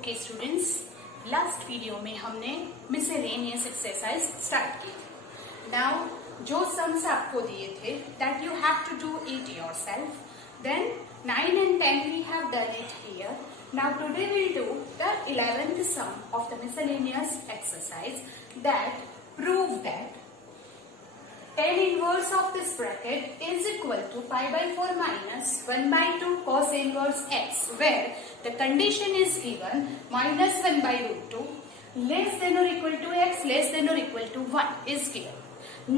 Okay students, last video में हमने miscellaneous exercise start की थी। नाउ जो सम्स आपको दिए थे that you have to do it yourself, then 9 and 10 we have done it here. Now today we'll do the 11th sum of the miscellaneous exercise that prove that tan inverse of this bracket is equal to pi by 4 minus 1 by 2 cos inverse x, where the condition is given minus 1 by root 2 less than or equal to x less than or equal to 1 is given.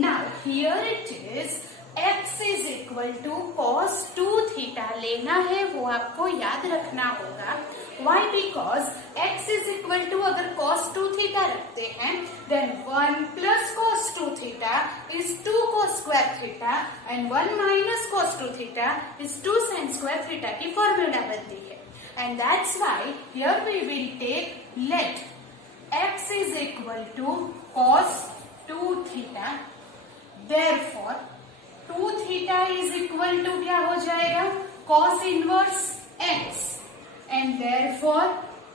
Now here it is x is equal to cos 2 theta लेना है, वो आपको याद रखना होगा. Why? Because x is equal to अगर cos 2 theta रखते हैं then 1 plus cos 2 theta is 2 cos square theta and 1 minus cos 2 theta is 2 sin square theta की फॉर्मूला बनती है. And that's why here we will take let x is equal to cos 2 theta. Therefore 2 theta is equal to क्या हो जाएगा cos inverse x and therefore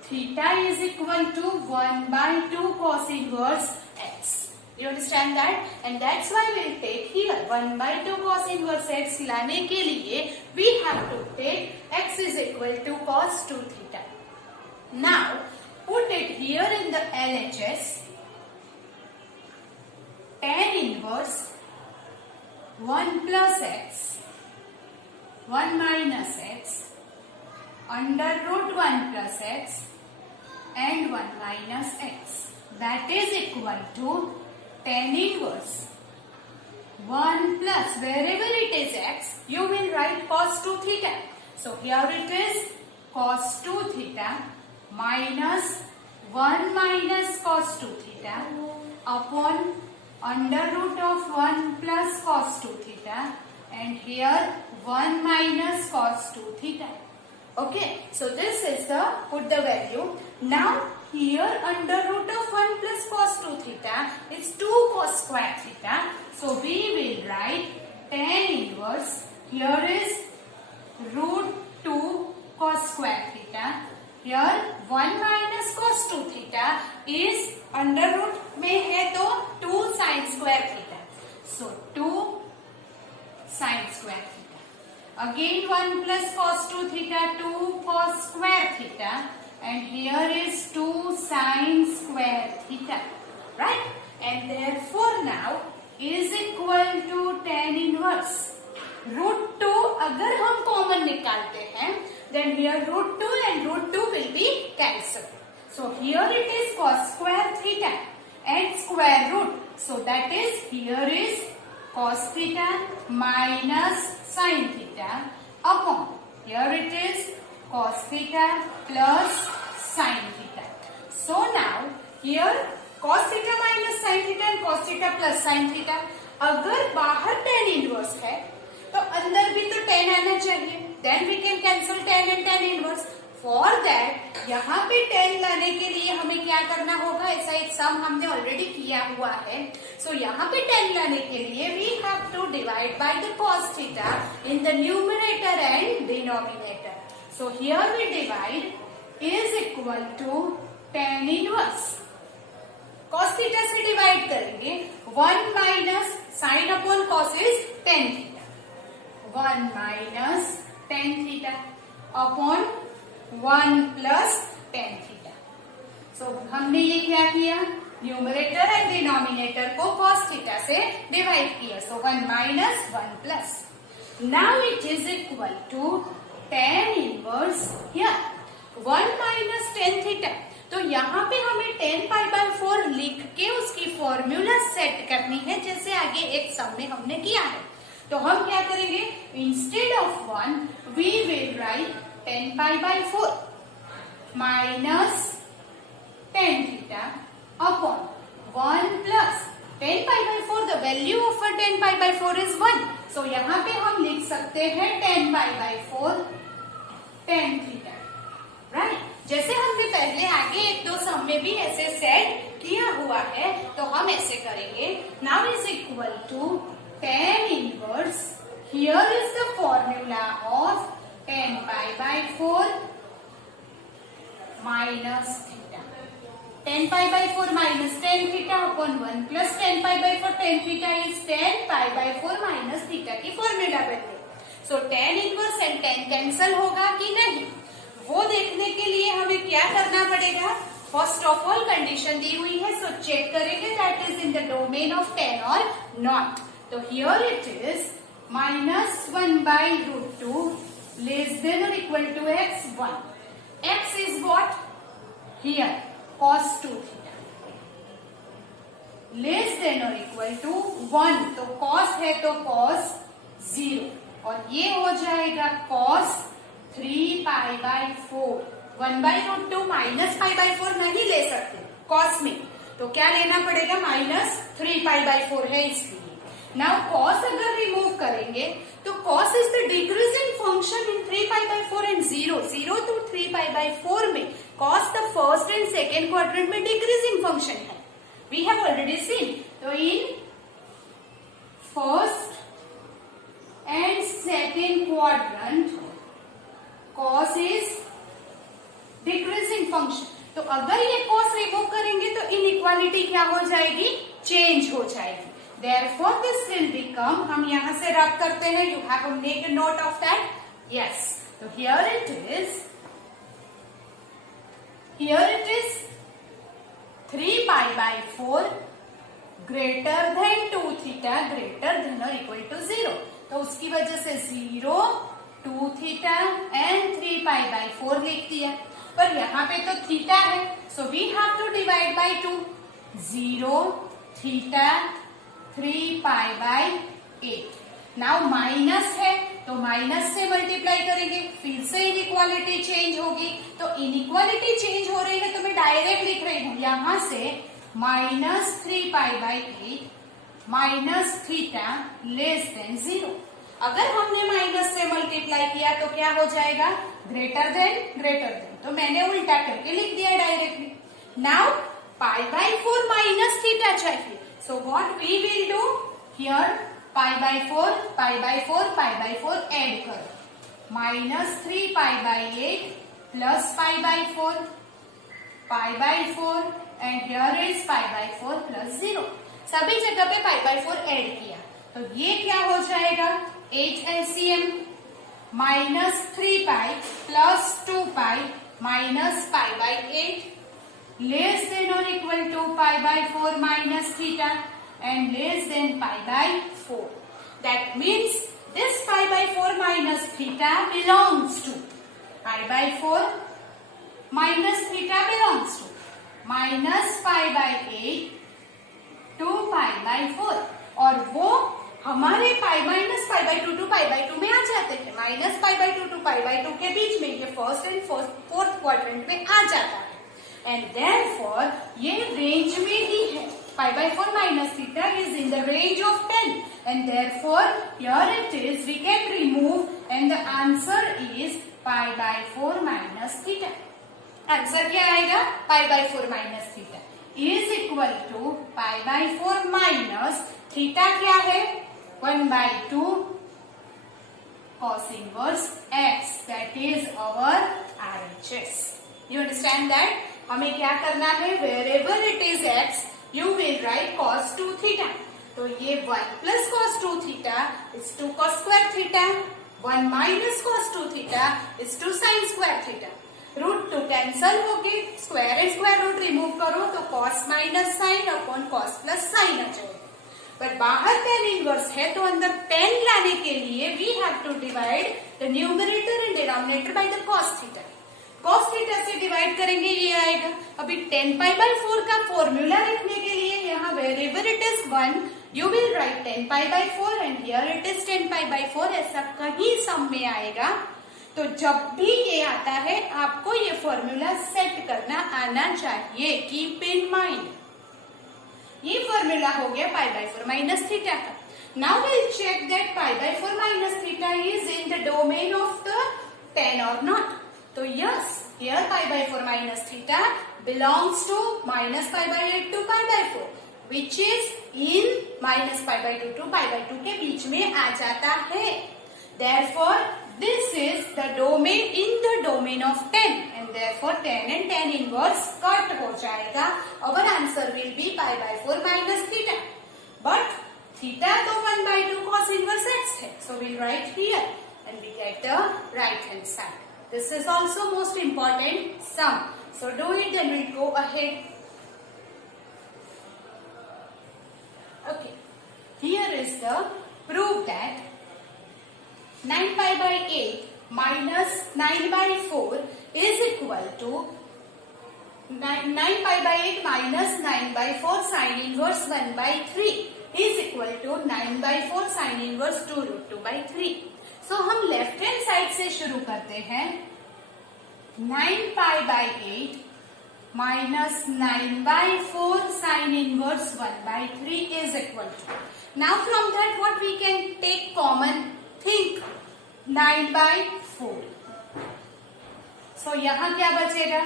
theta is equal to 1 by 2 cos inverse x. You understand that? And that's why we'll take here 1 by 2 cos inverse x लाने के लिए we have to take x is equal to cos 2 theta. Now put it here in the LHS. Tan inverse 1 plus x 1 minus x under root 1 plus x and 1 minus x, that is equal to tan inverse 1 plus, wherever it is x you will write cos 2 theta. So here it is cos 2 theta minus 1 minus cos 2 theta upon under root of 1 plus cos 2 theta and here 1 minus cos 2 theta. Okay, so this is the put the value. Now here under root of 1 plus cos 2 theta is 2 cos square theta. So we will write tan inverse, here is root 2 cos square theta. Here 1 minus cos 2 theta is under root में है तो 2 sin square theta. So 2 sin square theta. Again 1 plus cos 2 theta, 2 cos square theta and here is 2 sin square theta, right? And therefore now is equal to tan inverse root 2. अगर हम common निकालते हैं then here root 2 and root 2 will be cancelled. So here it is cos square theta and square root. So that is here is cos theta minus sin theta upon here it is cos theta plus sin theta. So now here cos theta minus sin theta and cos theta plus sin theta. अगर बाहर tan inverse है तो अंदर भी तो tan आना चाहिए. Then we can cancel tan and tan inverse. For that यहाँ पे tan लाने के लिए हमें क्या करना होगा, ऐसा एक सम हमने ऑलरेडी किया हुआ है. So यहाँ पे tan लाने के लिए we have to divide by the cos theta in the numerator and denominator. So here we divide is equal to tan inverse. Cos theta से divide करेंगे 1 minus sin upon cos is tan theta. 1 minus tan theta upon 1 plus tan theta. So हमने ये क्या किया, numerator and denominator को cos theta से divide किया. So 1 minus 1 plus. Now it is equal to tan inverse here 1 minus tan theta. तो यहाँ पे हमें tan pi by 4 लिख के उसकी फॉर्मूला सेट करनी है जैसे आगे एक सम में हमने किया है. तो हम क्या करेंगे, instead of 1 we will write tan pi by 4 minus tan theta upon 1 plus tan pi by 4. The value of a tan pi by 4 is 1. So यहाँ पे हम लिख सकते हैं tan pi by 4 tan theta, right? जैसे हमने पहले आगे एक दो सम में भी ऐसे सेट किया हुआ है तो हम ऐसे करेंगे. Now is equal to tan inverse, here is the formula of tan pi by 4 minus theta. Tan pi by 4 minus tan theta upon 1 plus tan pi by 4 tan theta is tan pi by 4 minus theta की formula बन गई. So tan inverse and tan cancel होगा कि नहीं, वो देखने के लिए हमें क्या करना पड़ेगा. फर्स्ट ऑफ ऑल कंडीशन दी हुई है, सो चेक करेंगे that is in the domain of tan और नॉट. तो here it is -1 by √2 less than or equal to x1. x is what? Here cos 2 theta less than or equal to 1. तो cos है तो cos 0 और ये हो जाएगा cos 3 pi by 4. 1 by √2 minus pi by 4 नहीं ले सकते cos में, तो क्या लेना पड़ेगा, -3 pi by 4 है इसलिए. नाउ cos अगर रिमूव करेंगे तो cos is the decreasing function in 3 pi by 4 and 0 to 3 pi by 4 में cos the first and second quadrant में डिक्रीजिंग फंक्शन है. We have already seen. तो in first and second quadrant cos is decreasing function. तो अगर ये cos remove करेंगे तो inequality क्या हो जाएगी, चेंज हो जाएगी. Therefore, this will become, हम यहां से रब करते हैं, you have to make a note of that. Yes. So here it is 3 pi by 4 greater than 2 theta greater than or equal to 0. तो उसकी वजह से 0, 2 theta and 3 pi by 4 लिख दिया. पर यहाँ पे तो थीटा है, so we have to divide by 2. 0 theta 3 pi by 8. Now minus है तो माइनस से मल्टीप्लाई करेंगे, फिर से इनइक्वालिटी चेंज होगी. तो इनइक्वालिटी चेंज हो रही है तो मैं डायरेक्ट लिख रही हूं यहां से -3 pi by 8 minus theta less than 0. अगर हमने माइनस से मल्टीप्लाई किया तो क्या हो जाएगा, ग्रेटर देन. तो मैंने उल्टा करके लिख दिया directly. Now pi by 4 minus theta चाहिए. So what we will do here, pi by 4 add करो, -3 pi by 8 plus pi by 4 and here is pi by 4 plus 0. सभी जगह पे pi by 4 ऐड किया तो ये क्या हो जाएगा, 8 LCM -3 pi plus 2 pi minus pi by 8 less than or equal to pi by 4 minus theta and less than pi by 4. That means this pi by 4 minus theta belongs to pi by 4 minus theta belongs to minus pi by 8 to pi by 4. और वो हमारे pi minus pi by 2 to pi by 2 में आ जाते हैं. Minus pi by 2 to pi by 2 के बीच में ये first and fourth quadrant में आ जाता है. And therefore, ये रेंज में ही है. Pi by 4 minus theta is in the range of 10. And therefore, here it is, we can remove and the answer is pi by 4 minus theta. Answer क्या आएगा, pi by 4 minus theta is equal to pi by 4 minus theta क्या है, 1 by 2 cos inverse x. That is our RHS. You understand that? हमें क्या करना है, wherever it is x, you will write cos 2 theta. तो ये 1 plus cos 2 theta is 2 cos square theta. 1 minus cos 2 theta is 2 sin square theta. √2 cancel होके square and square root remove करो तो cos minus sine upon cos plus sine आ जाएगा. पर बाहर tan inverse है तो अंदर tan लाने के लिए we have to divide the numerator and denominator by the cos theta. cos theta से डिवाइड करेंगे ये आएगा. अभी 10 pi by 4 का फॉर्मूला लिखने के लिए यहाँ wherever it is 1 you will write 10 pi by 4 and here it is 10 pi by 4. ऐसा कहीं सम में आएगा. तो जब भी ये आता है आपको ये फॉर्मूला सेट करना आना चाहिए. Keep in mind. ये फॉर्मूला हो गया pi by 4 minus थीटा का. Now we'll check that pi by 4 minus theta is in the domain of the tan or not. तो yes, here pi by 4 minus theta belongs to minus pi by 8 to pi by 4, which is in minus pi by 2 to pi by 2 के बीच में आ जाता है. Therefore, this is the domain in the domain of 10 and therefore tan and tan inverse cut हो जाएगा. Our answer will be pi by 4 minus theta. But theta तो 1 by 2 cos inverse x है. So we'll write here and we get the right hand side. This is also most important sum. So do it, then we'll go ahead. Okay. Here is the proof that 9 pi by 8 minus 9 by 4 is equal to 9 pi by 8 minus 9 by 4 sin inverse 1 by 3 is equal to 9 by 4 sin inverse 2 root 2 by 3. So हम left hand side से शुरू करते हैं. 9 pi by 8 minus 9 by 4 sin inverse 1 by 3 is equal to. Now from that what we can take common? Think 9 by 4. So यहाँ क्या बचेगा?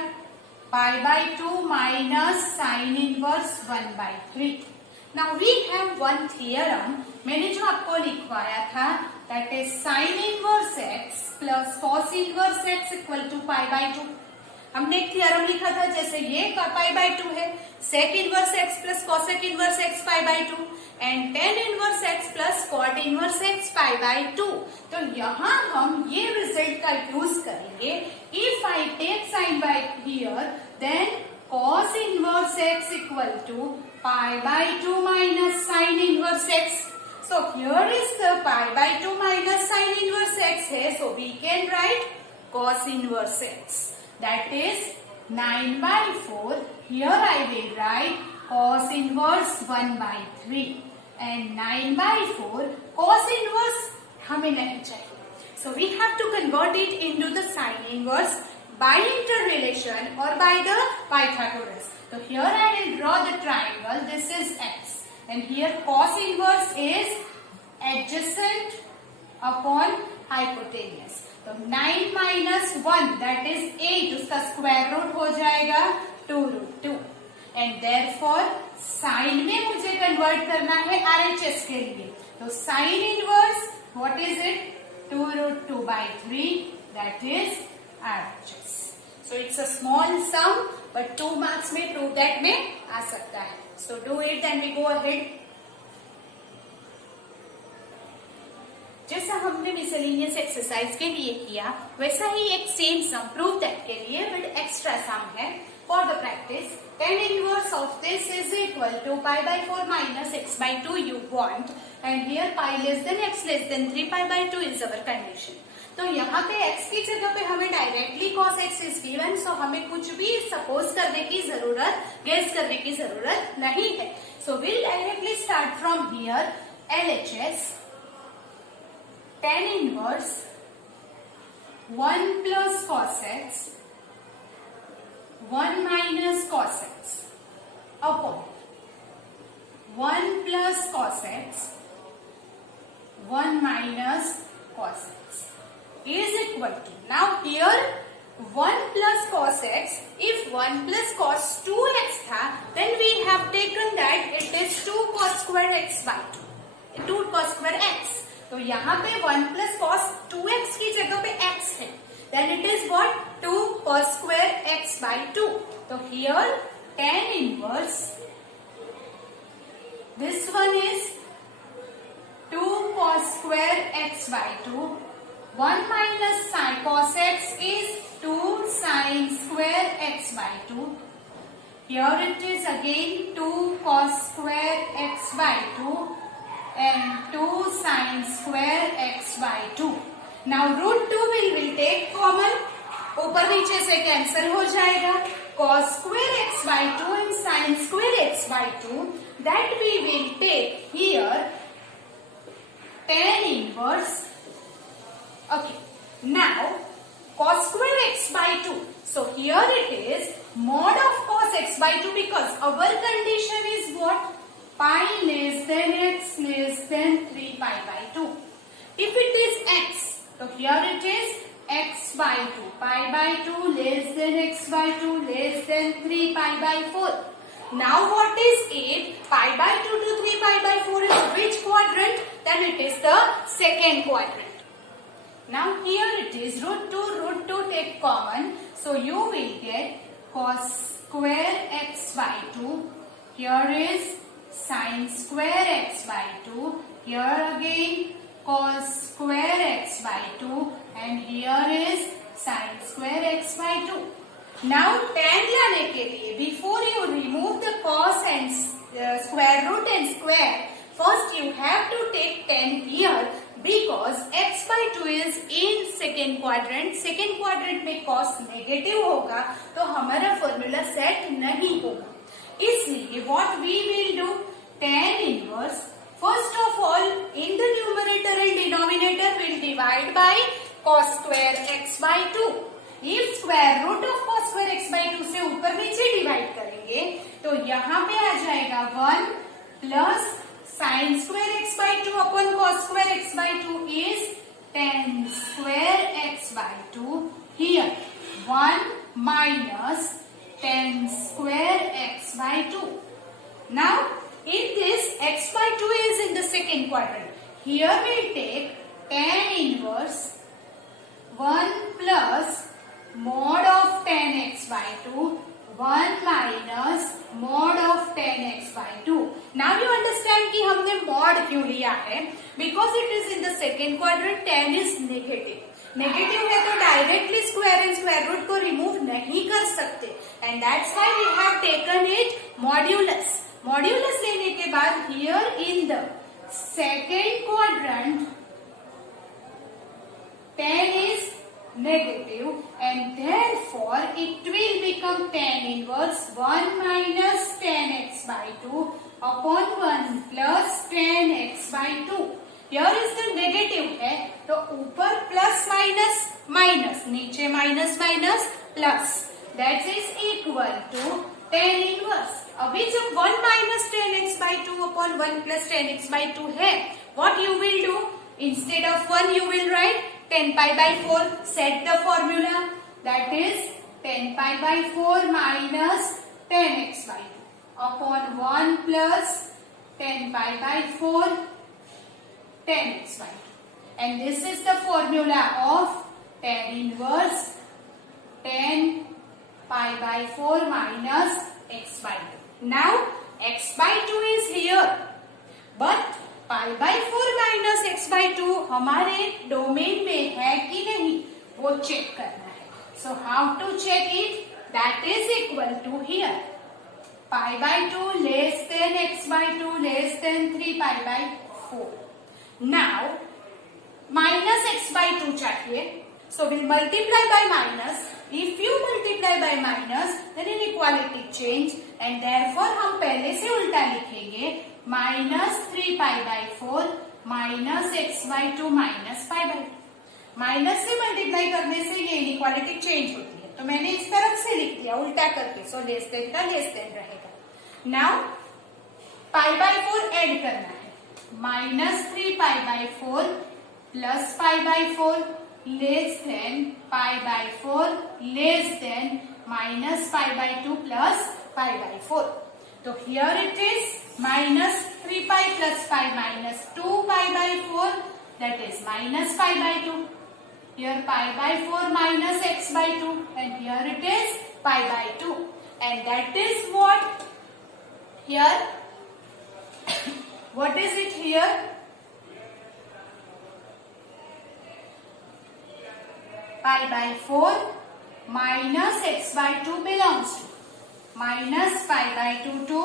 Pi by 2 minus sin inverse 1 by 3. Now we have one theorem. मैंने जो आपको लिखवाया था, that is sin inverse x plus cos inverse x equal to pi by 2. हमने एक थियरम लिखा था, जैसे ये पाई बाय 2 है, sec inverse x plus cosec inverse x pi by 2 and tan inverse x plus cot inverse x pi by 2. तो यहाँ हम ये रिजल्ट का यूज करेंगे. If I take sine by here then cos inverse x equal to pi by 2 minus sine inverse x. So here is the pi by 2 minus sin inverse x है, so we can write cos inverse x. That is 9 by 4. Here I will write cos inverse 1 by 3 and 9 by 4 cos inverse हमें नहीं चाहिए. So we have to convert it into the sin inverse by interrelation or by the Pythagoras. So here I will draw the triangle. This is x and here cos inverse is adjacent upon hypotenuse. तो 9 minus 1 that is 8, उसका square root हो जाएगा 2 root 2 and therefore sign में मुझे convert करना है RHS के लिए. तो sine inverse what is it? 2 root 2 by 3 that is RHS. So it's a small sum but 2 marks में prove that में आ सकता है. So do it and we go ahead. जैसा हमने मिसलेनियस एक्सरसाइज के लिए किया वैसा ही एक सेम सम प्रूव दैट के लिए विद एक्स्ट्रा सम है. For the practice tan inverse of this is equal to pi by 4 minus x by 2 you want and here pi less than x less than 3 pi by 2 is our condition. तो यहाँ पे x की जगह पे हमें directly cos x is given, so हमें कुछ भी सपोज करने की जरूरत, गेस करने की जरूरत नहीं है. So we'll directly start from here. LHS tan inverse 1 plus cos x 1 minus cos x upon 1 plus cos x 1 minus cos x is equal to, now here 1 plus cos x, if 1 plus cos 2x था then we have taken that it is 2 cos square x by 2 cos square x. तो यहाँ पे 1 plus cos 2x की जगह पे x है, then it is what? 2 cos square x by 2. तो here tan inverse, this one is 2 cos square x by 2. 1 minus sin cos x is 2 sin square x by 2. Here it is again 2 cos square x by 2. And 2 sin square x by 2. Now root 2 will take common. ऊपर नीचे से cancel हो जाएगा. Cos square x by 2 and sin square x by 2. That we will take here tan inverse. Okay. Now cos square x by 2. So here it is mod of cos x by 2 because our condition is what? Pi less than x less than 3 pi by 2. If it is x, so here it is x by 2. Pi by 2 less than x by 2 less than 3 pi by 4. Now what is 8? Pi by 2 to 3 pi by 4 is which quadrant? Then it is the second quadrant. Now here it is root 2 take common. So you will get cos square x by 2. Here is sin square x by 2. Here again cos square x by 2. And here is sin square x by 2. Now tan लाने के लिए before you remove the cos and square root and square, first you have to take tan here because x by 2 is in second quadrant. Second quadrant में cos negative होगा तो हमारा formula set नहीं होगा. इसलिए what we will do, tan inverse first of all in the numerator and denominator will divide by cos square x by 2. If square root of cos square x by 2 से ऊपर नीचे divide करेंगे तो यहाँ पे आ जाएगा 1 plus sin square x by 2 upon cos square x by 2 is tan square x by 2. Here 1 minus tan square x by 2. Now in this x by 2 is in the second quadrant. Here we take tan inverse 1 plus mod of tan x by 2, 1 minus mod of tan x by 2. Now you understand कि हमने mod क्यों लिया है? Because it is in the second quadrant, tan is negative. Negative है तो directly square and square root को remove नहीं कर सकते, and that's why we have taken it modulus. Modulus लेने के बाद here in the second quadrant tan is negative and therefore it will become tan inverse 1 minus tan x by 2 upon 1 plus tan x by 2. Here is the negative है तो ऊपर plus minus minus, नीचे minus minus plus, that is equal to tan inverse. अभी जब 1 minus tan x by 2 upon 1 plus tan x by 2 है, what you will do? Instead of 1 you will write 10 pi by 4. Set the formula, that is 10 pi by 4 minus tan x by 2 upon 1 plus 10 pi by 4 tan x by 2. And this is the formula of tan inverse 10 pi by 4 minus x by 2. Now x by 2 is here, but pi by 4 minus x by 2 हमारे domain में है कि नहीं वो check करना है. So how to check it? That is equal to here pi by 2 less than x by 2 less than 3 pi by 4. Now minus x by 2 चाहिए, so we'll multiply by minus. If you multiply by minus then inequality change and therefore हम पहले से उल्टा लिखेंगे minus 3 pi by 4 minus x by 2 minus pi by 2. Minus से multiply करने से ये इनइक्वालिटी चेंज होती है, तो मैंने इस तरफ से लिख दिया उल्टा करके, सो लेस देन का लेस देन रहेगा. नाउ पाई बाय 4 ऐड करना है, minus 3 pi by 4 plus pi by 4 less than pi by 4 less than minus pi by 2 plus pi by 4. तो here it is minus 3 pi plus pi minus 2 pi by 4, that is minus pi by 2. Here pi by 4 minus x by 2 and here it is pi by 2, and that is what here what is it here? Pi by 4 minus x by 2 belongs to minus pi by 2 to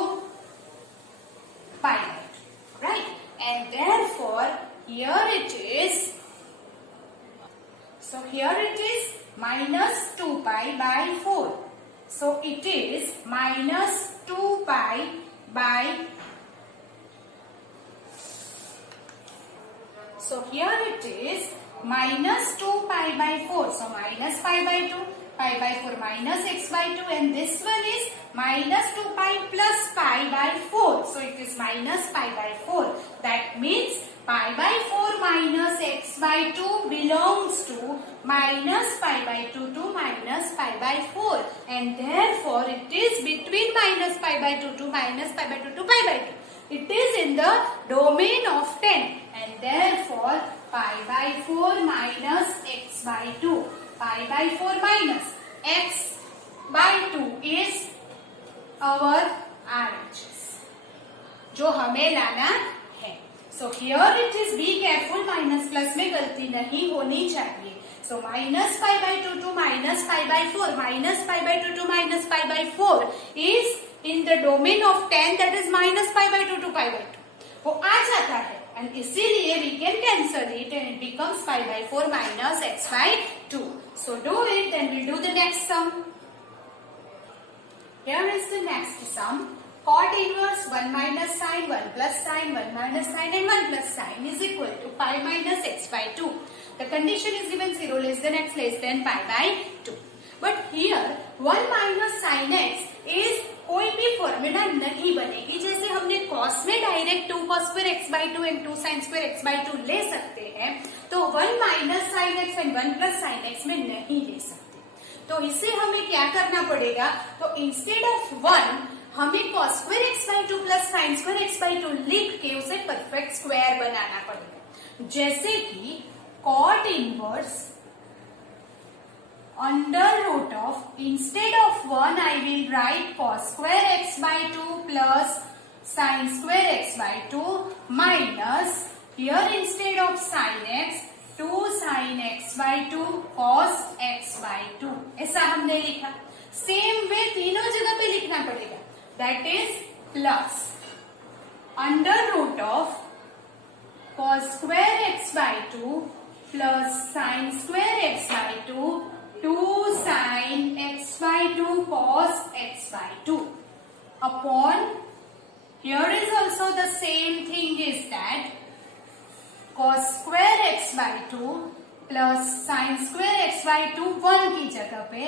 pi by 2, right? And therefore here it is, so here it is minus 2 pi by 4, so it is minus 2 pi by, so here it is minus 2 pi by 4, so minus pi by 2, pi by 4 minus x by 2, and this one is minus 2 pi plus pi by 4, so it is minus pi by 4. That means pi by 4 minus x by 2 belongs to minus pi by 2 to minus pi by 4, and therefore it is between minus pi by 2 to minus pi by 2 to pi by 2. It is in the domain of 10, and therefore pi by 4 minus x by 2. Pi by 4 minus x by 2 is our RHS जो हमें लाना है. So here it is, be careful, minus plus में गलती नहीं होनी चाहिए. So minus pi by 2 to minus pi by 4, minus pi by 2 to minus pi by 4 is in the domain of 10, that is minus pi by 2 to pi by 2. वो आ जाता है and इसीलिए we can cancel it and it becomes pi by 4 minus x by 2. So do it, then we'll do the next sum. Here is the next sum. Cot inverse 1 minus sine, 1 plus sine, 1 minus sine and 1 plus sine is equal to pi minus x by 2. The condition is given 0 less than x less than pi by 2. But here 1 minus sin x is कोई भी formula नहीं बनेगी. जैसे हमने cos में direct 2 cos square x by 2 and 2 sin square x by 2 ले सकते हैं, तो 1 minus sin x and 1 plus sin x में नहीं ले सकते. तो इसे हमें क्या करना पड़ेगा, तो इंस्टेड ऑफ 1 हमें cos square x by 2 plus sin square x by 2 लिख के उसे परफेक्ट स्क्वायर बनाना पड़ेगा. जैसे कि cot inverse under root of, instead of 1 I will write cos square x by 2 plus sin square x by 2 minus, here instead of sin x 2 sin x by 2 cos x by 2. ऐसा हमने लिखा. Same way तीनों जगह पे लिखना पड़ेगा. That is plus under root of cos square x by 2 plus sin square x by 2 2 sin x by 2 cos x by 2 upon, here is also the same thing is that cos square x by 2 plus sin square x by 2 1 की जगह पे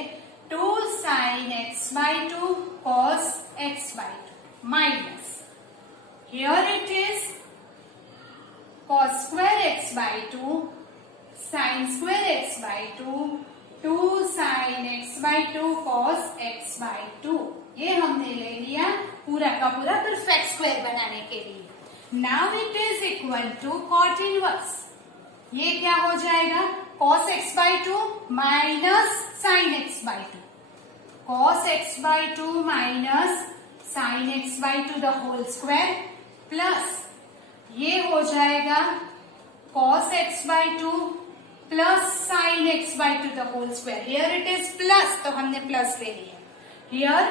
2 sin x by 2 cos x by 2 minus, here it is cos square x by 2 sin square x by 2 2 sin x by 2 cos x by 2. ये हमने ले लिया पूरा का पूरा परफेक्ट स्क्वायर बनाने के लिए. Now it is equal to cot inverse. ये क्या हो जाएगा, cos x by 2 minus sin x by 2. cos x by 2 minus sin x by 2 the whole square plus ये हो जाएगा cos x by 2 plus sin x by 2 the whole square. Here it is plus, तो हमने plus ले लिया. हियर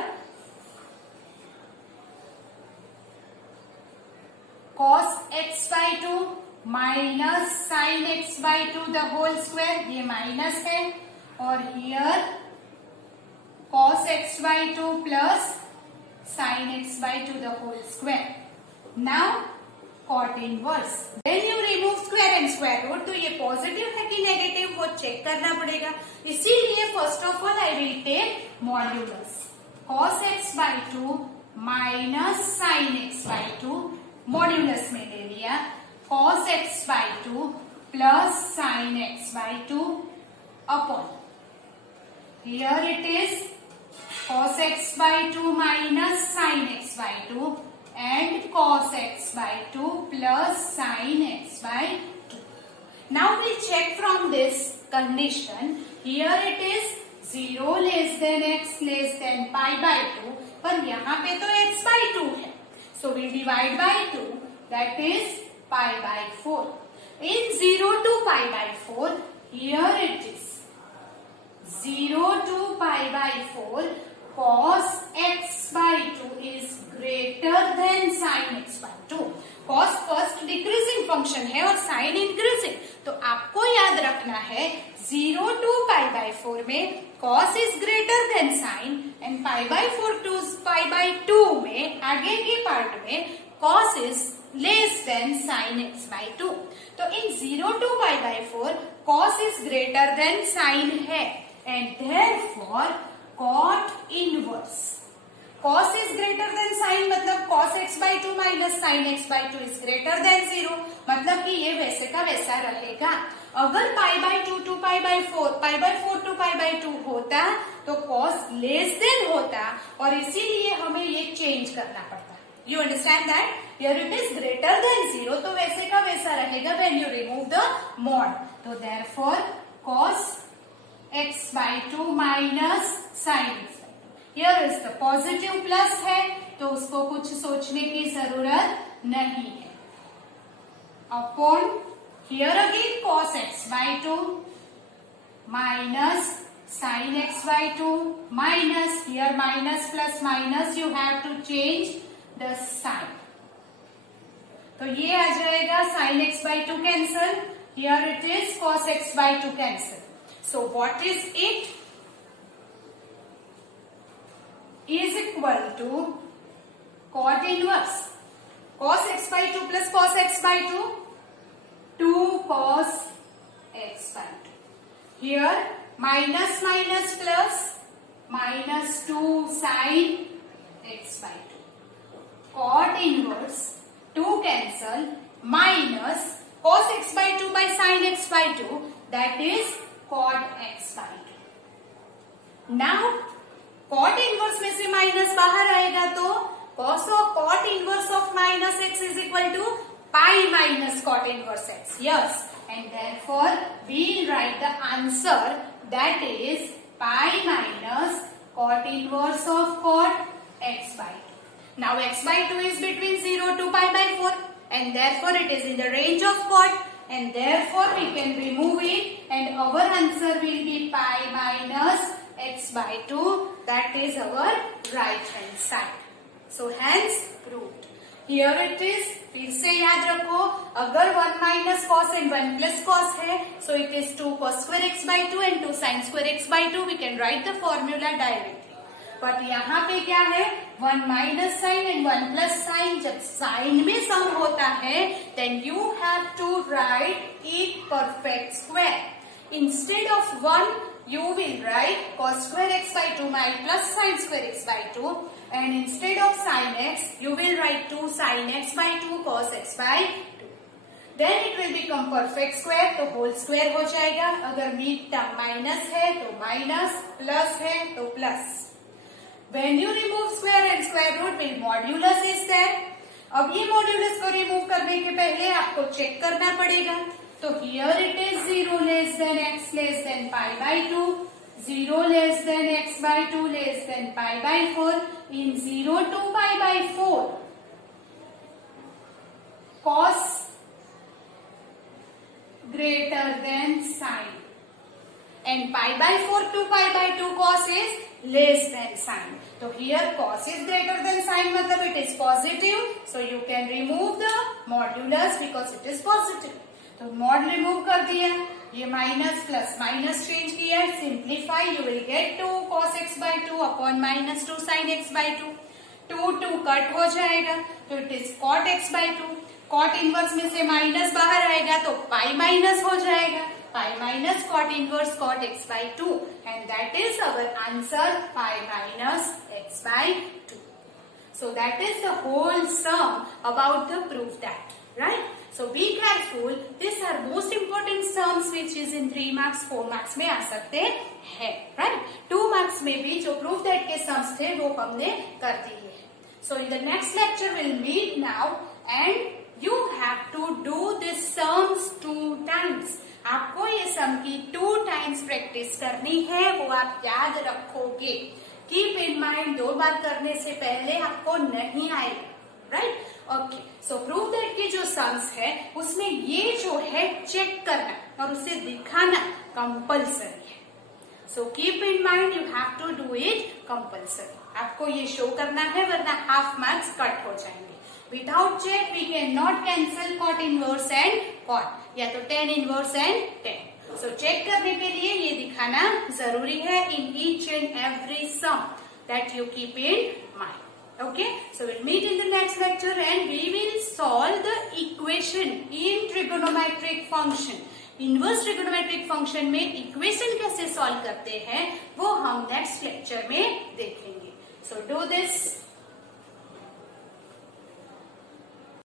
cos x by 2 minus sin x by 2 the whole square, ये minus है, और here cos x by 2 plus sin x by 2 the whole square. Now cot inverse. Then you remove square and square root. तो ये positive है कि negative वो check करना पड़ेगा. इसीलिए first of all I will take modulus. cos x by 2 minus sin x by 2 modulus में ले लिया. cos x by 2 plus sin x by 2 upon, here it is cos x by 2 minus sin x by 2 and cos x by 2 plus sin x by 2. Now we check from this condition. Here it is 0 less than x less than pi by 2. पर यहाँ पे तो x by 2 है. So we divide by 2. That is pi by 4. In 0 to pi by 4, here it is 0 to pi by 4. Cos x by 2 is greater than sin x by 2. Cos first decreasing function है और sin increasing. तो आपको याद रखना है 0 to pi by 4 में cos is greater than sin and pi by 4 to pi by 2 में आगे के पार्ट में cos is less than sin x by 2. तो in 0 to pi by 4 cos is greater than sin है and therefore cot inverse. cos is greater than sin मतलब cos x by 2 minus sin x by 2 is greater than 0. मतलब कि ये वैसे का वैसा रहेगा. अगर pi by 2 to pi by 4, pi by 4 to pi by 2 होता तो cos less than होता और इसीलिए हमें ये चेंज करना पड़ता. You understand that? Here it is greater than 0, तो वैसे का वैसा रहेगा when you remove the mod. तो therefore cos x by 2 minus sin x by 2. Here is the positive plus है, तो उसको कुछ सोचने की जरूरत नहीं है. Upon here again cos x by 2 minus sin x by 2 minus here minus plus minus you have to change the sign. तो ये आ जाएगा sin x by 2 cancel. Here it is cos x by 2 cancel. So what is it? Is equal to cot inverse cos x by 2 plus cos x by 2, 2 cos x by 2. Here minus minus plus minus 2 sin x by 2. Cot inverse 2 cancel minus cos x by 2 by sin x by 2, that is cot x by 2. Now cot inverse में से minus बाहर आएगा तो cot inverse of minus x is equal to pi minus cot inverse x. Yes, and therefore we will write the answer, that is pi minus cot inverse of cot x by 2. Now x by 2 is between 0 to pi by 4, and therefore it is in the range of cot, and therefore we can remove it, and our answer will be pi minus x by 2. That is our right hand side. So hence proved. Here it is. फिर से याद रखो, अगर 1 minus cos and 1 plus cos है, so it is 2 cos square x by 2 and 2 sin square x by 2. We can write the formula directly. But यहाँ पे क्या है, 1 minus sine and 1 plus sine. जब साइन में सम होता है then you have to write it perfect square. Instead of 1 you will write cos square x by 2 plus sin square x by 2, and instead of sin x you will write 2 sin x by 2 cos x by 2. Then it will become perfect square, तो whole square हो जाएगा. अगर Mead term minus है तो minus, plus है तो plus. When you remove square and square root with modulus is there. अब ये मॉड्यूलस को रिमूव करने के पहले आपको चेक करना पड़ेगा. तो here it is 0 less than x less than pi by 2, 0 less than x by 2 less than pi by 4. In 0 to pi by 4, cos greater than sine, and pi by 4 to pi by 2 cos is less than sine. So here cos is greater than sine, मतलब it is positive, so you can remove the modulus because it is positive. तो mod remove कर दिया, ये minus plus minus change किया, simplify, you will get 2 cos x by 2 upon minus 2 sin x by 2. 2 cut हो जाएगा, तो it is cot x by 2. cot inverse में से माइनस बाहर आएगा तो पाई माइनस हो जाएगा, pi minus cot inverse cot x by 2, and that is our answer pi minus x by 2. So that is the whole sum about the proof that, right? So be careful. These are most important sums which is in 3 marks, 4 marks में आ सकते हैं, right? 2 marks में भी जो proof that के sums थे वो हमने कर दिए हैं. So in the next lecture we'll meet now, and you have to do this sums 2 times. आपको ये sum की 2 times practice करनी है, वो आप याद रखोगे. Keep in mind 2 बार करने से पहले आपको नहीं आएगा, right? Okay, so prove that के जो सम्स है उसमें ये जो है चेक करना और उसे दिखाना कंपल्सरी है. So keep in mind you have to do it compulsory. आपको ये शो करना है, वरना हाफ मार्क्स कट हो जाएंगे. Without check we can not cancel cot inverse and cot, या तो tan inverse and tan. So check करने के लिए ये दिखाना जरूरी है in each and every sum that you keep in mind. Okay, so we'll meet in the next lecture and we will solve the equation in trigonometric function. Inverse trigonometric function में equation कैसे solve करते हैं वो हम next lecture में देखेंगे. So do this.